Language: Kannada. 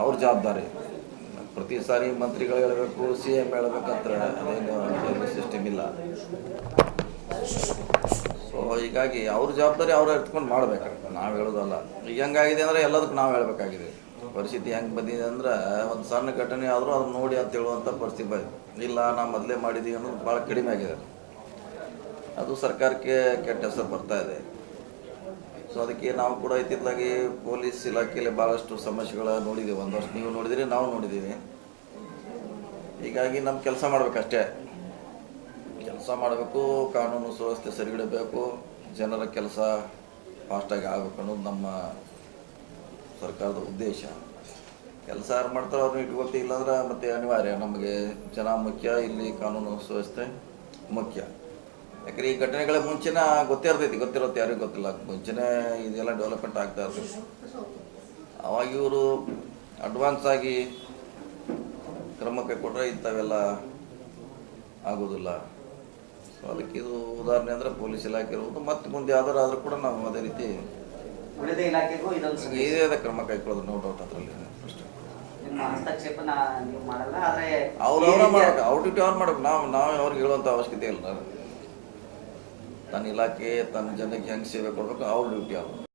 ಅವ್ರ ಜವಾಬ್ದಾರಿ. ಪ್ರತಿ ಸಾರಿ ಮಂತ್ರಿಗಳು ಹೇಳಬೇಕು, ಸಿ ಎಂ ಹೇಳಬೇಕಂದ್ರೆ ಅದೇನು ಸಿಸ್ಟಮ್ ಇಲ್ಲ. ಸೊ ಹೀಗಾಗಿ ಅವ್ರ ಜವಾಬ್ದಾರಿ ಅವ್ರು ಎತ್ಕೊಂಡು ಮಾಡ್ಬೇಕು. ನಾವು ಹೇಳೋದಲ್ಲ. ಈಗ ಹೆಂಗಾಗಿದೆ ಅಂದರೆ ಎಲ್ಲದಕ್ಕೂ ನಾವು ಹೇಳಬೇಕಾಗಿದೆ. ಪರಿಸ್ಥಿತಿ ಹೆಂಗೆ ಬಂದಿದೆ ಅಂದ್ರೆ ಒಂದು ಸಣ್ಣ ಘಟನೆ ಆದರೂ ಅದನ್ನ ನೋಡಿ ಅಂತ ಹೇಳುವಂಥ ಪರಿಸ್ಥಿತಿ ಬಂದಿದೆ ಇಲ್ಲ, ನಾವು ಮೊದಲೇ ಮಾಡಿದ್ದೀವಿ ಅನ್ನೋದು ಭಾಳ ಕಡಿಮೆ ಆಗಿದೆ. ಅದು ಸರ್ಕಾರಕ್ಕೆ ಕೆಟ್ಟ ಹೆಸರು ಬರ್ತಾ ಇದೆ. ಸೊ ಅದಕ್ಕೆ ನಾವು ಕೂಡ ಇತ್ತಿತ್ತಲಾಗಿ ಪೊಲೀಸ್ ಇಲಾಖೆಯಲ್ಲಿ ಭಾಳಷ್ಟು ಸಮಸ್ಯೆಗಳ ನೋಡಿದ್ದೀವಿ. ಒಂದು ವರ್ಷ ನೀವು ನೋಡಿದಿರಿ, ನಾವು ನೋಡಿದ್ದೀವಿ. ಹೀಗಾಗಿ ನಮ್ಮ ಕೆಲಸ ಮಾಡಬೇಕಷ್ಟೇ. ಕೆಲಸ ಮಾಡಬೇಕು, ಕಾನೂನು ಸುವ್ಯವಸ್ಥೆ ಸರಿಗಿಡಬೇಕು, ಜನರ ಕೆಲಸ ಫಾಸ್ಟಾಗಿ ಆಗಬೇಕು ಅನ್ನೋದು ನಮ್ಮ ಸರ್ಕಾರದ ಉದ್ದೇಶ. ಕೆಲಸ ಯಾರು ಮಾಡ್ತಾರೋ ಅವ್ರನ್ನ ಇಟ್ಕೊಳ್ತಿ ಇಲ್ಲಾಂದ್ರೆ ಮತ್ತೆ ಅನಿವಾರ್ಯ. ನಮಗೆ ಜನ ಮುಖ್ಯ, ಇಲ್ಲಿ ಕಾನೂನು ಸುವ್ಯವಸ್ಥೆ ಮುಖ್ಯ. ಯಾಕಂದ್ರೆ ಈ ಘಟನೆಗಳ ಮುಂಚೆನ ಗೊತ್ತೇ ಇರ್ತೈತಿ ಗೊತ್ತಿರುತ್ತೆ ಯಾರಿಗೂ ಗೊತ್ತಿಲ್ಲ. ಮುಂಚೆನೇ ಇದೆಲ್ಲ ಡೆವಲಪ್ಮೆಂಟ್ ಆಗ್ತಾ ಇರ್ತೈತಿ ಅವಾಗ ಇವರು ಅಡ್ವಾನ್ಸ್ ಆಗಿ ಕ್ರಮ ಕೈಕೊಟ್ರೆ ಇಂಥವೆಲ್ಲ ಆಗೋದಿಲ್ಲ. ಸೊ ಅದಕ್ಕೆ ಇದು ಉದಾಹರಣೆ ಅಂದರೆ ಪೊಲೀಸ್ ಇಲಾಖೆ ಇರ್ಬೋದು ಮತ್ತು ಮುಂದೆ ಯಾವ್ದಾರು ಆದರೂ ಕೂಡ ನಾವು ಅದೇ ರೀತಿ ಉಳಿದ ಇಲಾಖೆಗೂ ಇದೊಂದು ಇದೇ ಅದ ಕ್ರಮ ಕೈಕೊಳ್ಳೋದು ನೋ ಡೌಟ್ ಅದರಲ್ಲಿ. ಮಾಡ್ಬೇಕು ಅವ್ರ ಡ್ಯೂಟಿ ಅವ್ರು ಮಾಡ್ಬೇಕು. ನಾವು ನಾವು ಅವ್ರಿಗೆ ಹೇಳುವಂಥ ಅವಶ್ಯಕತೆ ಇಲ್ಲ. ತನ್ನ ಇಲಾಖೆ ತನ್ನ ಜನಕ್ಕೆ ಹೆಂಗೆ ಸೇವೆ ಕೊಡಬೇಕು ಅವ್ರ ಡ್ಯೂಟಿ ಅವ್ರು.